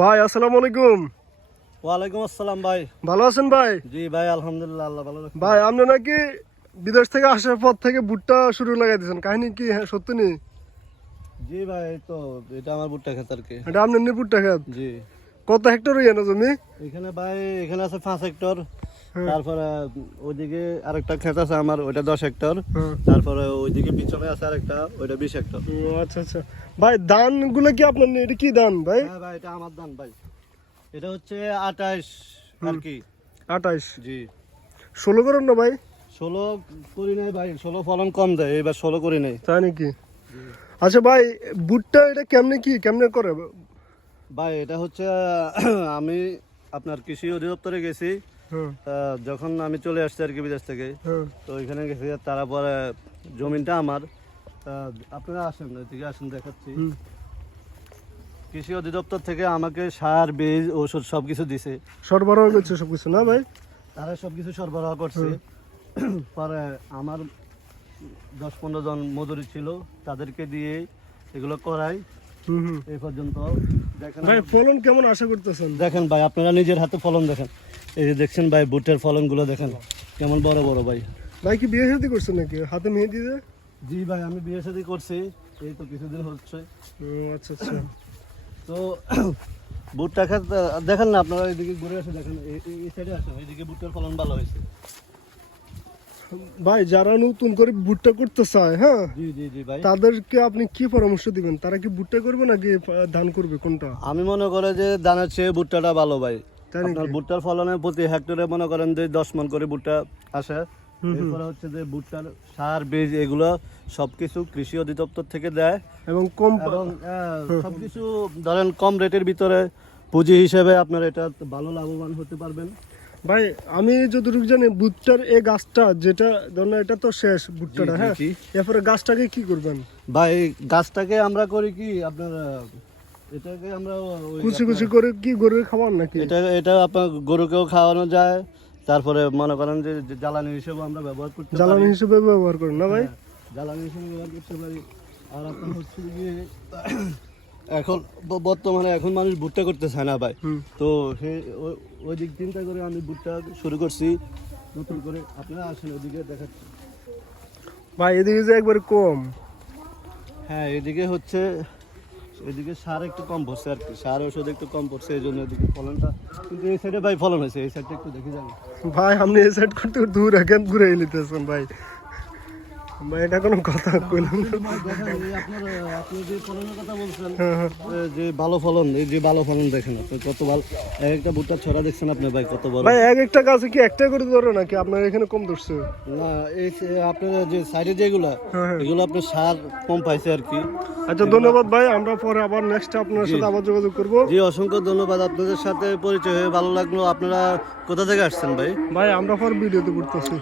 ভাই আসসালামু আলাইকুম। ওয়ালাইকুম আসসালাম ভাই। ভালো আছেন ভাই? জি ভাই, আলহামদুলিল্লাহ, আল্লাহ ভালো রাখছে। ভাই আপনি নাকি বিদেশ থেকে আসার পর থেকে ভুট্টা শুরু লাগাই দিয়েছেন, কাহিনী কি হ্যাঁ সত্যি নি? জি ভাই, এই তো এটা আমার ভুট্টা ক্ষেত আর কি। এটা আপনার ভুট্টা খেত? জি। কত হেক্টর ইয়ে জমি? এখানে ভাই, এখানে আছে 5 হেক্টর। হ্যাঁ। তারপরে ওইদিকে আরেকটা ক্ষেত আছে আমার, ওইটা 10 হেক্টর। হ্যাঁ। তারপরে ওইদিকে পিছনে আছে আরেকটা, ওইটা 20 হেক্টর। ও আচ্ছা আচ্ছা। ভাই ধান গুলো কি আপনার এটা কি ধান ভাই? হ্যাঁ ভাই, এটা আমার ধান ভাই। এটা হচ্ছে 28 আর কি। 28। জি। 16 করেন না ভাই? 16 করি নাই ভাই, 16 ফলন কম দেয়, এবার 16 করি নাই। তাই নাকি? আচ্ছা ভাই, ভুট্টা এটা কেমনে করে? ভাই এটা হচ্ছে আমি আপনার কৃষি অধিদপ্তরে গেছি। হ্যাঁ যখন আমি চলে আসছি আর কি বিদেশ থেকে, হ্যাঁ। তো ওইখানে গেছি। তারপরে জমিনটা আমার, আপনারা আসেন, এদিকে আসেন, দেখাচ্ছি। হুম। কৃষি অধিদপ্তর থেকে আমাকে সার, বীজ, ওষুধ সবকিছু দিছে। সরবরাহ করছে সবকিছু না ভাই? তারা সবকিছু সরবরাহ করছে। পরে আমার 10-15 জন মজুরি ছিল, তাদেরকে দিয়ে এগুলো করাই হুম হুম। এই পর্যন্ত। দেখেন ভাই ফলন কেমন আশা করতেছেন? দেখেন ভাই, আপনারা নিজের হাতে ফলন দেখেন। এই যে দেখছেন ভাই, ভুট্টার ফলনগুলো দেখেন কেমন বড় বড় ভাই। ভাই কি বিয়ে শাদী করছেন নাকি? হাতে মেহেদি দিয়ে? জি ভাই, আমি বিয়ে শাদী করছি, এই তো কিছুদিন হচ্ছে। ও আচ্ছা আচ্ছা। তো ভুট্টা ক্ষেত দেখেন না, আপনারা এদিকে ঘুরে আসে দেখেন, এই সাইডে আসেন, এইদিকে ভুট্টার ফলন ভালো হয়েছে। ভাই যারা নতুন করে ভুট্টা করতে চায়, হ্যাঁ, জি জি জি ভাই, তাদেরকে আপনি কি পরামর্শ দিবেন? তারা কি ভুট্টা করবে নাকি ধান করবে, কোনটা? আমি মনে করে যে ধানের চেয়ে ভুট্টাটা ভালো ভাই। তাই নাকি? আপনার ভুট্টার ফলনের প্রতি হেক্টরে মনে করেন যে 10 মণ করে ভুট্টা আসে। এরপরে হচ্ছে যে ভুট্টার সার, বীজ এগুলো সবকিছু কৃষি অধিদপ্তর থেকে দেয়। এবং কম এবং সবকিছু ধরেন কম রেটের ভিতরে পুঁজি হিসেবে আপনারা এটা ভালো লাভবান হতে পারবেন। ভাই আমি যতটুকু জানি ভুট্টার এই গাছটা যেটা ধরেন এটা তো শেষ ভুট্টাটা, জি, হ্যাঁ, জি। এরপরে গাছটাকে কি করবেন? ভাই গাছটাকে আমরা করি কি, আপনার এটাকে আমরা কুচি কুচি করে কি গরুর খাবার নাকি? এটা এটা আপনার গরুকেও খাওয়ানো যায়। তারপরে মনে করেন যে জ্বালানি হিসেবে আমরা ব্যবহার করতে পারি। জ্বালানি হিসেবে ব্যবহার করেন না ভাই? হ্যাঁ, জ্বালানি হিসেবে ব্যবহার করতে পারি। আর আপনার হচ্ছে গিয়ে এখন বর্তমানে এখন মানুষ ভুট্টা করতে চায় না ভাই। হুম। তো ওই দিক চিন্তা করে আমি ভুট্টা শুরু করছি নতুন করে। আপনারা আসেন, ওদিকে দেখাচ্ছি। ভাই এদিকে যে একবার কম। হ্যাঁ, এদিকে হচ্ছে, এদিকে সার একটু কম পড়ছে আর কি, সার ওষুধ একটু কম পড়ছে, এই জন্য এদিকে ফলনটা। কিন্তু এই সাইডে ভাই ফলন হয়েছে, এই সাইডটা একটু দেখে যান। ভাই আপনি এই সাইড করতে দূর এখন ঘুরে নিতেছেন ভাই। ভাই এটা কোনো কথা কইলাম না। দেখেন এই আপনার, আপনি যে ফলনের কথা বলছেন, হ্যাঁ, হ্যাঁ। যে ভালো ফলন, এই যে ভালো ফলন দেখেন আপনি কত ভালো। একটা ভুট্টার ছড়া দেখছেন আপনি ভাই, কত বড়। ভাই এক একটা গাছে কি একটা করে ধরে নাকি আপনার এখানে কম ধরছে? না, এই আপনার যে সাইডে যেগুলা, হ্যাঁ, হ্যাঁ। এগুলো আপনার সার কম পাইছে আর কি। আচ্ছা ধন্যবাদ ভাই, আমরা পরে আবার নেক্সট আপনার সাথে আবার যোগাযোগ করব। জি, অসংখ্য ধন্যবাদ, আপনাদের সাথে পরিচয় হয়ে ভালো লাগলো। আপনারা কোথা থেকে আসছেন ভাই? ভাই আমরা পর ভিডিওতে করতেছি।